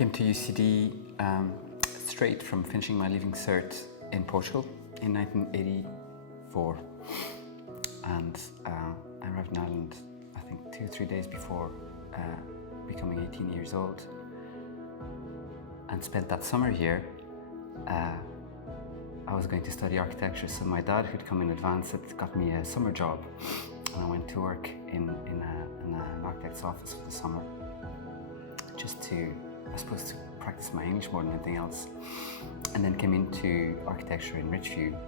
came to UCD straight from finishing my Leaving Cert in Portugal in 1984, and I arrived in Ireland, I think 2 or 3 days before becoming 18 years old, and spent that summer here. I was going to study architecture, so my dad, who'd come in advance, had got me a summer job, and I went to work in an architect's office for the summer, just to, I suppose, to practice my English more than anything else, and then came into architecture in Richview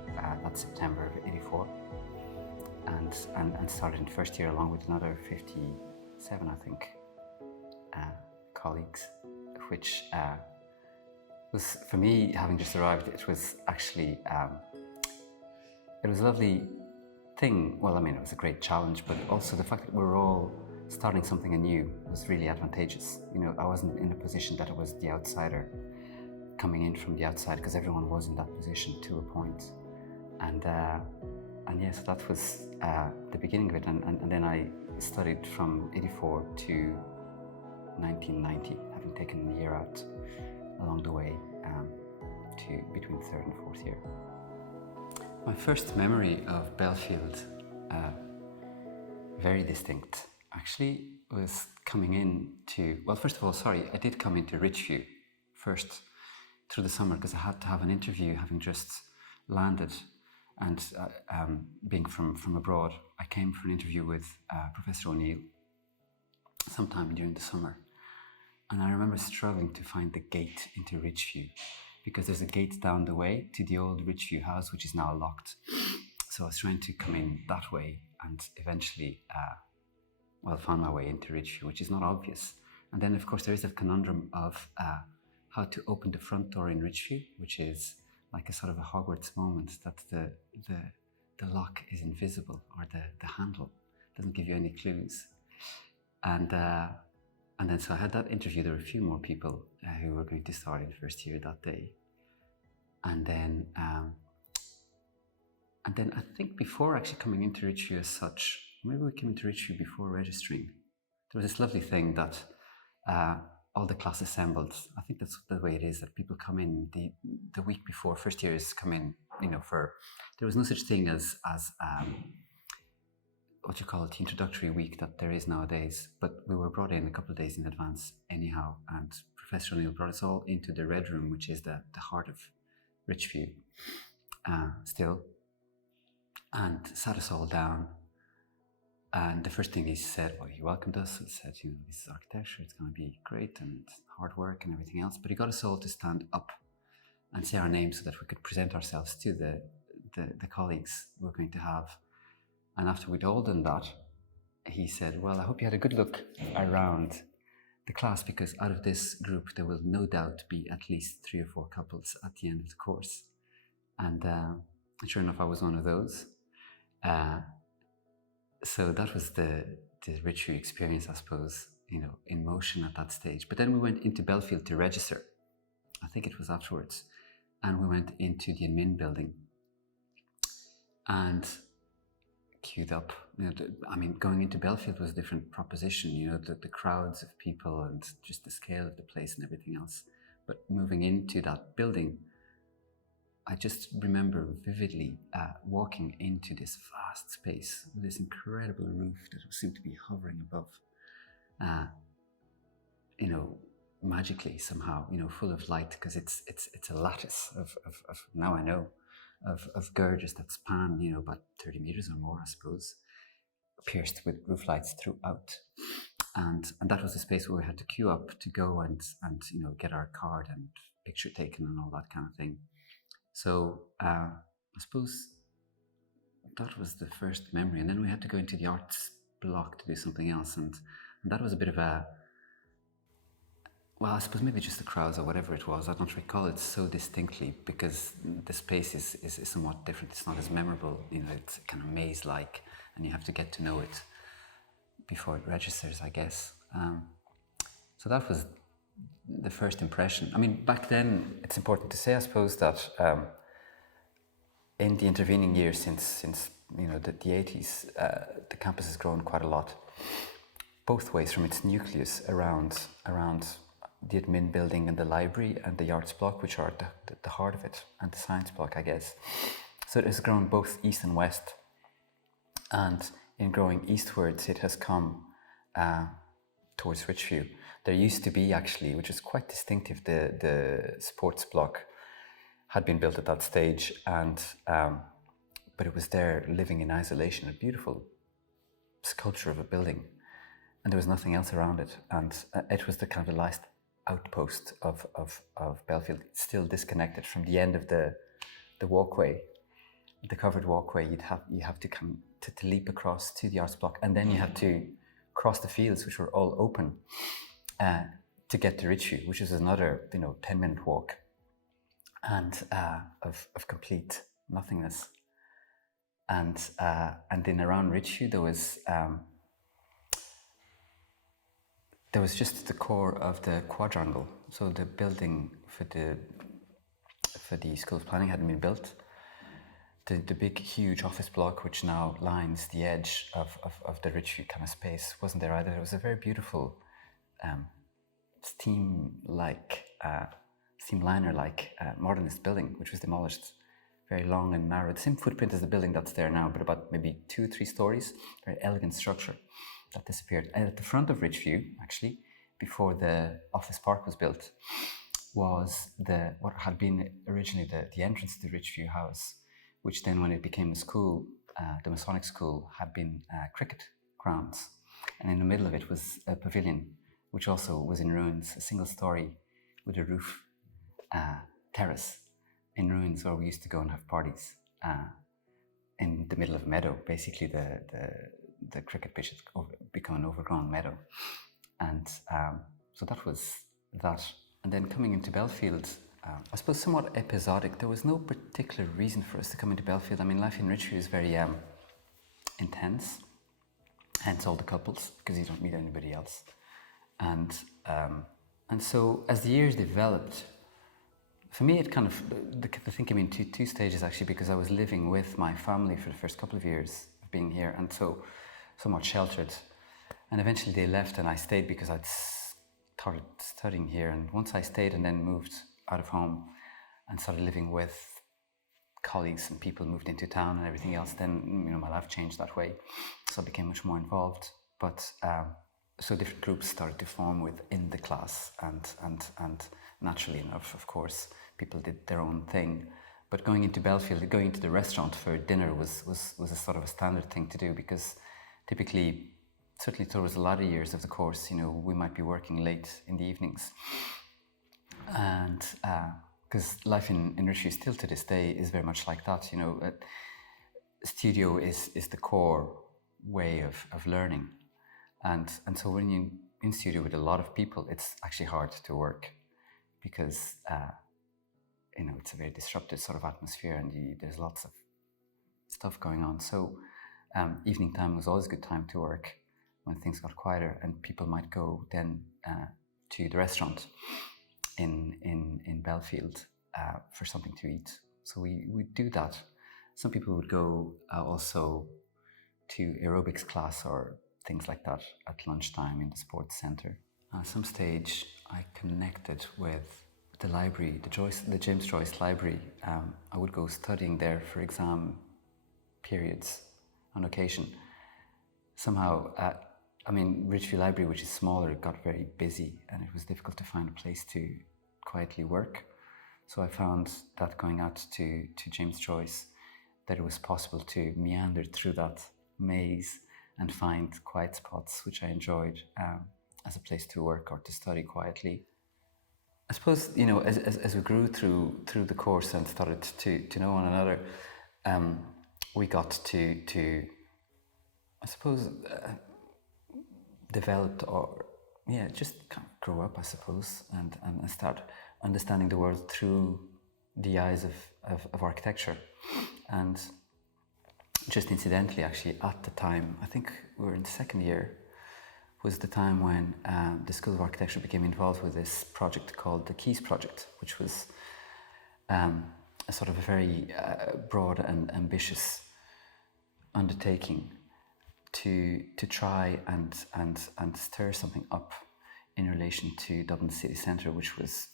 that September of '84, and started in first year along with another 57, I think, colleagues, which was, for me, having just arrived, it was actually, it was a lovely thing. Well, I mean, it was a great challenge, but also the fact that we were all starting something anew was really advantageous. You know, I wasn't in a position that I was the outsider coming in from the outside, because everyone was in that position to a point. And yeah, so that was the beginning of it. And then I studied from '84 to 1990, having taken a year out along the way to between third and fourth year. My first memory of Belfield, very distinct, actually, was coming in to, well, first of all, sorry, I did come into Richview first through the summer because I had to have an interview, having just landed, and being from abroad, I came for an interview with Professor O'Neill sometime during the summer. And I remember struggling to find the gate into Richview, because there's a gate down the way to the old Richview house, which is now locked. So I was trying to come in that way, and eventually, found my way into Richview, which is not obvious. And then, of course, there is that conundrum of how to open the front door in Richview, which is like a sort of a Hogwarts moment, that the lock is invisible, or the handle doesn't give you any clues. And then, so I had that interview. There were a few more people who were going to start in first year that day. And then I think before actually coming into Richview as such, maybe we came into Richview before registering. There was this lovely thing that all the class assembled. I think that's the way it is, that people come in the week before. First years come in, you know, there was no such thing as what you call it, the introductory week that there is nowadays, but we were brought in a couple of days in advance anyhow, and Professor O'Neill brought us all into the Red Room, which is the heart of Richview still, and sat us all down. And the first thing he said, well, he welcomed us and said, you know, this is architecture, it's going to be great and hard work and everything else, but he got us all to stand up and say our names so that we could present ourselves to the colleagues we were going to have. And after we'd all done that, he said, well, I hope you had a good look around the class, because out of this group, there will no doubt be at least 3 or 4 couples at the end of the course. And sure enough, I was one of those. So that was the Richview experience, I suppose, you know, in motion at that stage. But then we went into Belfield to register. I think it was afterwards. And we went into the admin building and queued up. You know, I mean, going into Belfield was a different proposition, you know, the crowds of people and just the scale of the place and everything else. But moving into that building, I just remember vividly walking into this vast space with this incredible roof that seemed to be hovering above, you know, magically somehow, you know, full of light, because it's a lattice of now I know, of girders that span, you know, about 30 meters or more, I suppose, pierced with roof lights throughout. And that was the space where we had to queue up to go and you know, get our card and picture taken and all that kind of thing. So I suppose that was the first memory. And then we had to go into the arts block to do something else. And that was a bit of a, well, I suppose maybe just the crowds or whatever it was. I don't recall it so distinctly, because the space is somewhat different. It's not as memorable, you know, it's kind of maze-like, and you have to get to know it before it registers, I guess. So that was the first impression. I mean, back then, it's important to say, I suppose, that in the intervening years since you know, the 80s, the campus has grown quite a lot, both ways, from its nucleus around the admin building and the library and the arts block, which are at the heart of it, and the science block, I guess. So it has grown both east and west. And in growing eastwards, it has come towards Richview. There used to be, actually, which is quite distinctive, the sports block had been built at that stage, and but it was there living in isolation, a beautiful sculpture of a building, and there was nothing else around it. And it was the kind of the last outpost of Belfield, still disconnected from the end of the walkway, the covered walkway. You have to come to leap across to the arts block, and then you have to cross the fields, which were all open, to get to Richview, which is another 10-minute walk, and of complete nothingness. And then around Richview there was just the core of the quadrangle. So the building for the School of Planning hadn't been built. The big, huge office block, which now lines the edge of the Richview kind of space, wasn't there either. It was a very beautiful steamliner-like modernist building, which was demolished. Very long and narrow. The same footprint as the building that's there now, but about maybe 2-3 stories. Very elegant structure that disappeared. And at the front of Richview, actually, before the office park was built, was what had been originally the entrance to the Richview House, which then, when it became a school, the Masonic school, had been cricket grounds. And in the middle of it was a pavilion, which also was in ruins, a single story with a roof terrace in ruins, where we used to go and have parties in the middle of a meadow. Basically, the cricket pitch had become an overgrown meadow. And so that was that. And then coming into Belfield, I suppose somewhat episodic. There was no particular reason for us to come into Belfield. I mean, life in Richview is very intense, hence all the couples, because you don't meet anybody else. And so as the years developed, for me, it kind of, the thing came in two stages, actually, because I was living with my family for the first couple of years of being here, and so somewhat sheltered. And eventually they left, and I stayed because I'd started studying here. And once I stayed and then moved out of home and started living with colleagues and people, moved into town and everything else, then my life changed that way. So I became much more involved. But so different groups started to form within the class, and naturally enough, of course, people did their own thing. But going into Belfield, going to the restaurant for dinner was a sort of a standard thing to do, because typically, certainly towards the latter years of the course, we might be working late in the evenings. And because life in Richview still to this day is very much like that. Studio is the core way of learning. And so when you're in studio with a lot of people, it's actually hard to work, because it's a very disruptive sort of atmosphere, and there's lots of stuff going on. So evening time was always a good time to work, when things got quieter, and people might go then to the restaurant in Belfield for something to eat. So we do that. Some people would go also to aerobics class or things like that at lunchtime in the sports centre. At some stage, I connected with the library, the James Strois library. I would go studying there for exam periods on occasion. Somehow, Richview Library, which is smaller, got very busy, and it was difficult to find a place to quietly work. So I found that going out to James Strois, that it was possible to meander through that maze and find quiet spots, which I enjoyed as a place to work or to study quietly. I suppose, as we grew through the course and started to know one another, we got to I suppose, developed, or just kind of grow up, I suppose, and start understanding the world through the eyes of architecture. And just incidentally, actually, at the time, I think we were in the second year, was the time when the School of Architecture became involved with this project called the Keys Project, which was a sort of a very broad and ambitious undertaking to try and stir something up in relation to Dublin city centre, which was,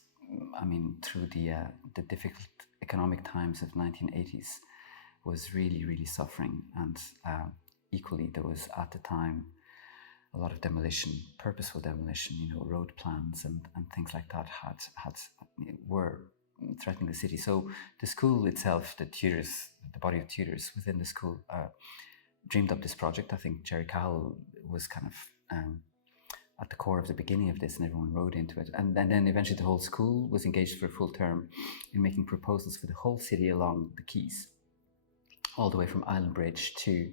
I mean, through the difficult economic times of 1980s, was really, really suffering. And equally, there was at the time a lot of demolition, purposeful demolition, road plans and things like that were threatening the city. So the school itself, the body of tutors within the school, dreamed up this project. I think Jerry Cahill was kind of at the core of the beginning of this, and everyone rode into it. And then eventually the whole school was engaged for a full term in making proposals for the whole city along the quays, all the way from Island Bridge to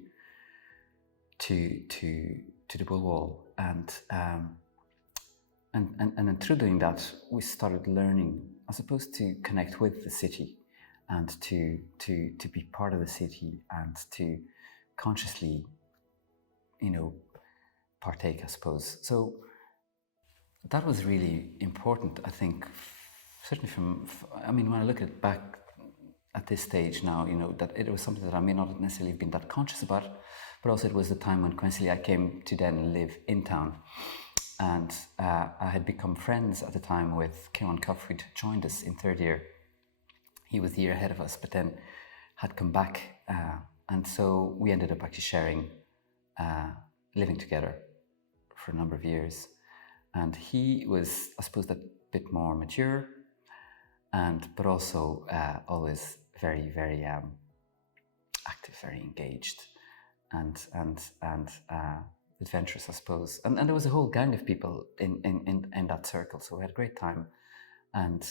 the Bull Wall. And then through doing that, we started learning, I suppose, to connect with the city and to be part of the city and to consciously, partake, I suppose. So that was really important, I think, certainly when I look back at this stage now, that it was something that I may not necessarily have been that conscious about, but also it was the time when coincidentally I came to then live in town. And I had become friends at the time with Kieran Cuff, who'd joined us in third year. He was the year ahead of us, but then had come back. And so we ended up actually sharing, living together for a number of years. And he was, I suppose, a bit more mature, but also always very, very active, very engaged, and adventurous, I suppose. And there was a whole gang of people in that circle, so we had a great time. And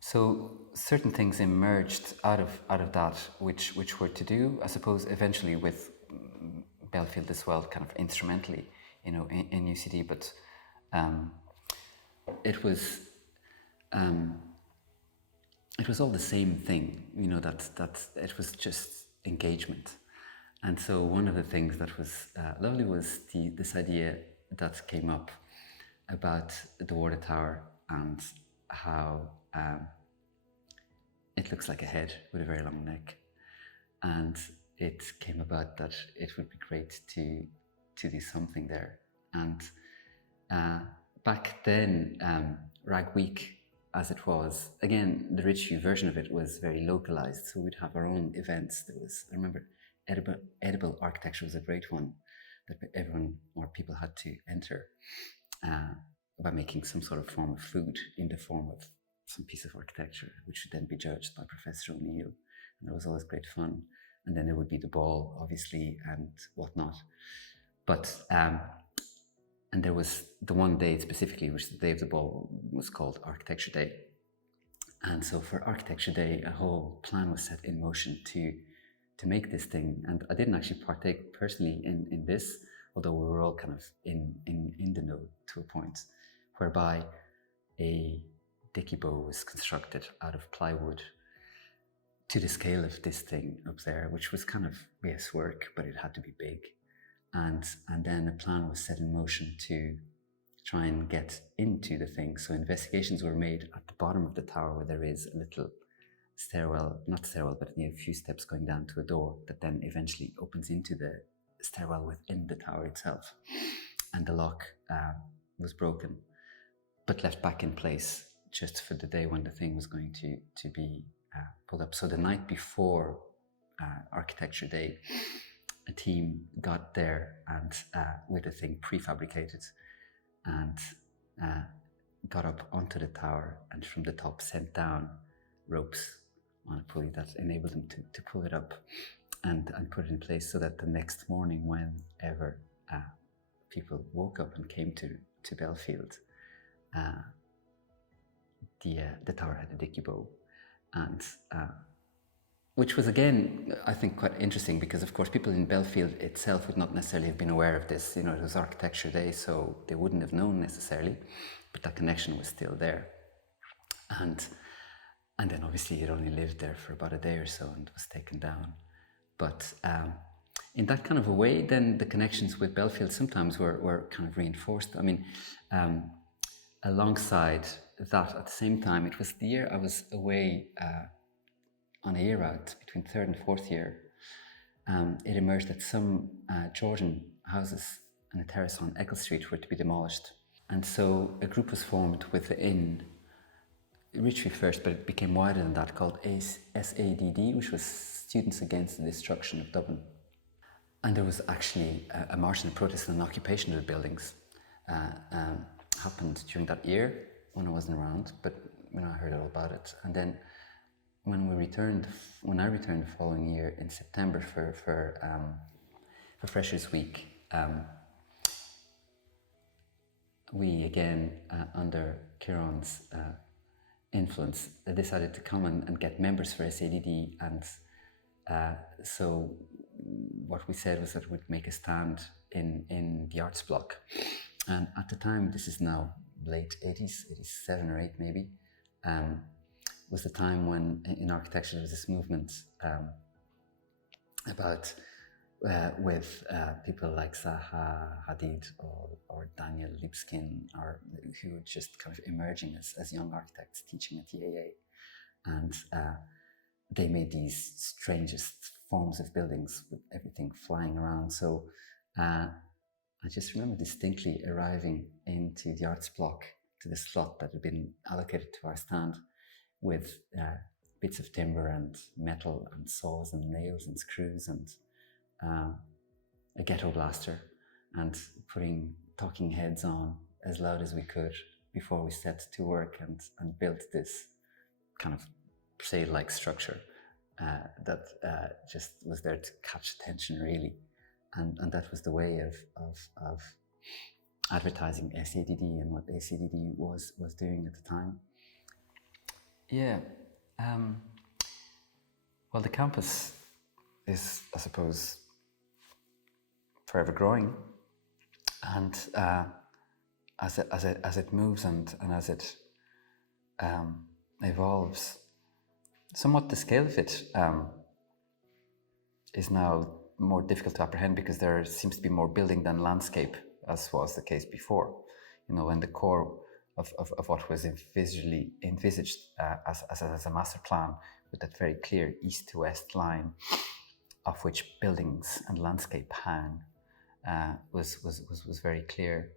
so certain things emerged out of that, which were to do, I suppose, eventually with Belfield as well, kind of instrumentally, in UCD. But it was all the same thing, that it was just engagement. And so one of the things that was lovely was this idea that came up about the water tower and how it looks like a head with a very long neck. And it came about that it would be great to do something there. And back then, Rag Week, as it was, again, the Richview version of it was very localized. So we'd have our own events. I remember edible architecture was a great one that everyone or people had to enter by making some sort of form of food in the form of some piece of architecture, which would then be judged by Professor O'Neill. And that was always great fun. And then there would be the ball, obviously, and whatnot. But and there was the one day specifically, which the day of the ball was called Architecture Day. And so for Architecture Day, a whole plan was set in motion to make this thing. And I didn't actually partake personally in this, although we were all kind of in the know to a point, whereby a dicky bow was constructed out of plywood to the scale of this thing up there, which was kind of, yes, work, but it had to be big. And then a plan was set in motion to try and get into the thing. So investigations were made at the bottom of the tower, where there is a little not stairwell, but a few steps going down to a door that then eventually opens into the stairwell within the tower itself. And the lock was broken, but left back in place just for the day when the thing was going to be pulled up. So the night before Architecture Day, a team got there and with the thing prefabricated and got up onto the tower, and from the top sent down ropes on a pulley that enabled them to pull it up and put it in place, so that the next morning, whenever people woke up and came to Belfield, the tower had a dicky bow. And which was, again, I think quite interesting, because of course people in Belfield itself would not necessarily have been aware of this. It was Architecture Day, so they wouldn't have known necessarily, but that connection was still there. And then obviously it only lived there for about a day or so and was taken down. But in that kind of a way, then the connections with Belfield sometimes were kind of reinforced. I mean, alongside that, at the same time, it was the year I was away on a year out between third and fourth year. It emerged that some Georgian houses and a terrace on Eccles Street were to be demolished. And so a group was formed within Richview first, but it became wider than that, called SADD, which was Students Against the Destruction of Dublin. And there was actually a march and a protest and an occupation of the buildings happened during that year when I wasn't around, but when I heard all about it. And then when I returned the following year in September for Freshers Week, we again, under Kieran's influence, decided to come and get members for SADD, and so what we said was that we'd make a stand in the arts block. And at the time, this is now late 80s, 87 or 8 maybe, was the time when in architecture there was this movement about with people like Zaha Hadid or Daniel Lipskin, or who were just kind of emerging as young architects teaching at the AA. And they made these strangest forms of buildings with everything flying around. So I just remember distinctly arriving into the arts block, to the slot that had been allocated to our stand, with bits of timber and metal and saws and nails and screws and a ghetto blaster, and putting talking heads on as loud as we could before we set to work and built this kind of Crusade-like structure that just was there to catch attention, really. And that was the way of advertising SADD and what SADD was doing at the time. Yeah. Well, the campus is, I suppose, forever growing, and as it moves and as it evolves, somewhat the scale of it is now more difficult to apprehend, because there seems to be more building than landscape, as was the case before. You know, when the core of what was envisaged as a master plan, with that very clear east to west line, of which buildings and landscape hang, was very clear.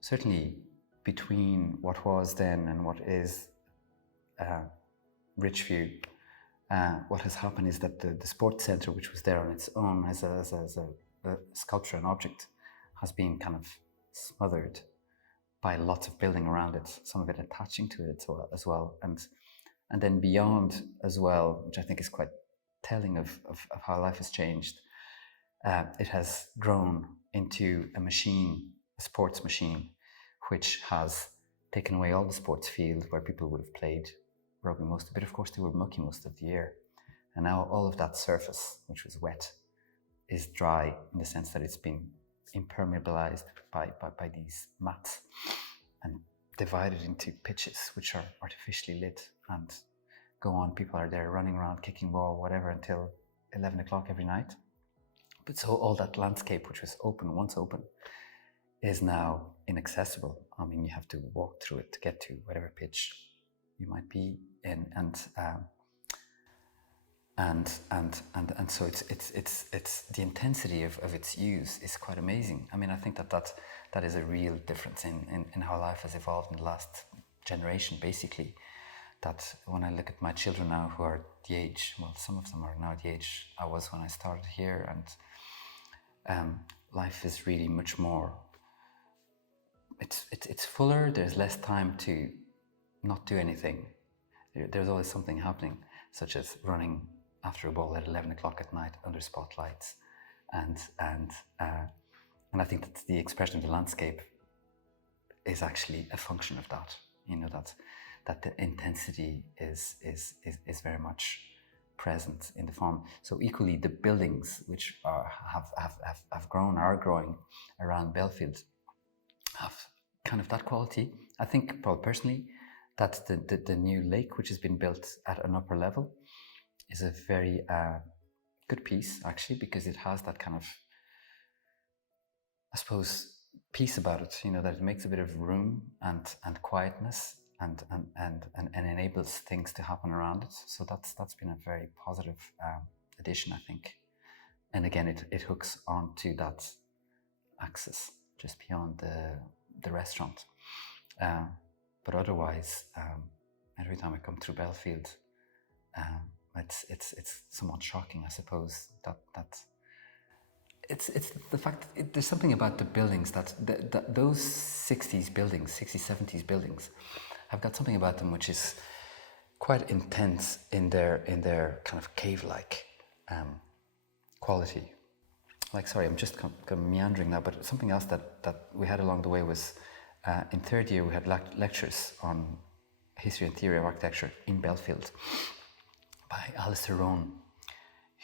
Certainly between what was then and what is Richview, what has happened is that the sports centre, which was there on its own as a sculpture and object, has been kind of smothered by lots of building around it, some of it attaching to it as well. And then beyond as well, which I think is quite telling of how life has changed, it has grown into a machine, a sports machine, which has taken away all the sports field where people would have played rugby most of it. Of course, they were mucky most of the year. And now all of that surface, which was wet, is dry, in the sense that it's been impermeabilized by these mats and divided into pitches, which are artificially lit and go on. People are there running around, kicking ball, whatever, until 11 o'clock every night. But so all that landscape, which was once open, is now inaccessible. I mean, you have to walk through it to get to whatever pitch you might be in, and so it's the intensity of its use is quite amazing. I mean, I think that is a real difference in how life has evolved in the last generation, basically. That when I look at my children now, who are the age, well, some of them are now the age I was when I started here, and life is really much more. It's fuller. There's less time to not do anything. There's always something happening, such as running after a ball at 11 o'clock at night under spotlights, and I think that the expression of the landscape is actually a function of that. You know, that the intensity is very much present in the form. So equally, the buildings which have are growing around Belfield have kind of that quality. I think, probably personally, that the new lake, which has been built at an upper level, is a very good piece, actually, because it has that kind of, I suppose, peace about it. You know, that it makes a bit of room and quietness and enables things to happen around it. So that's been a very positive addition, I think. And again, it hooks onto that axis just beyond the restaurant. But otherwise, every time I come through Belfield, it's somewhat shocking, I suppose, that it's the fact that there's something about the buildings that those 60s buildings, 60s, 70s buildings, have got something about them which is quite intense in their kind of cave-like quality. Like, sorry, I'm just kind of meandering now, but something else that we had along the way was in third year we had lectures on history and theory of architecture in Belfield by Aleisterone,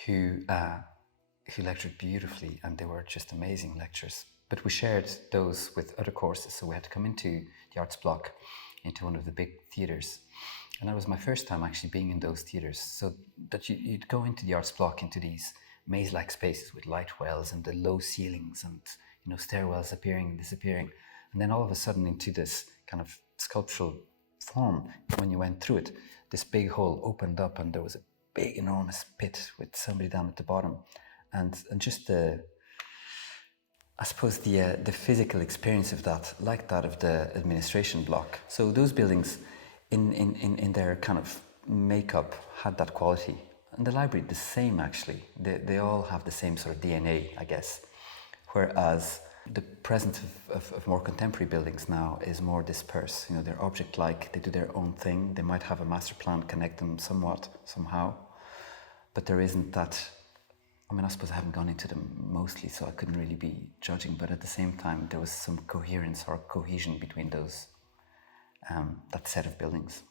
who lectured beautifully, and they were just amazing lectures. But we shared those with other courses, so we had to come into the arts block, into one of the big theatres. And that was my first time actually being in those theatres. So that you'd go into the arts block, into these maze-like spaces with light wells and the low ceilings and, you know, stairwells appearing and disappearing. And then all of a sudden into this kind of sculptural form, when you went through it, this big hole opened up and there was a big, enormous pit with somebody down at the bottom. And just I suppose the physical experience of that, like that of the administration block. So those buildings in their kind of makeup had that quality. And the library, the same actually. They all have the same sort of DNA, I guess. Whereas the presence of more contemporary buildings now is more dispersed. You know, they're object-like, they do their own thing. They might have a master plan connect them somewhat, somehow. But there isn't that. I mean, I suppose I haven't gone into them mostly, so I couldn't really be judging, but at the same time, there was some coherence or cohesion between those, that set of buildings.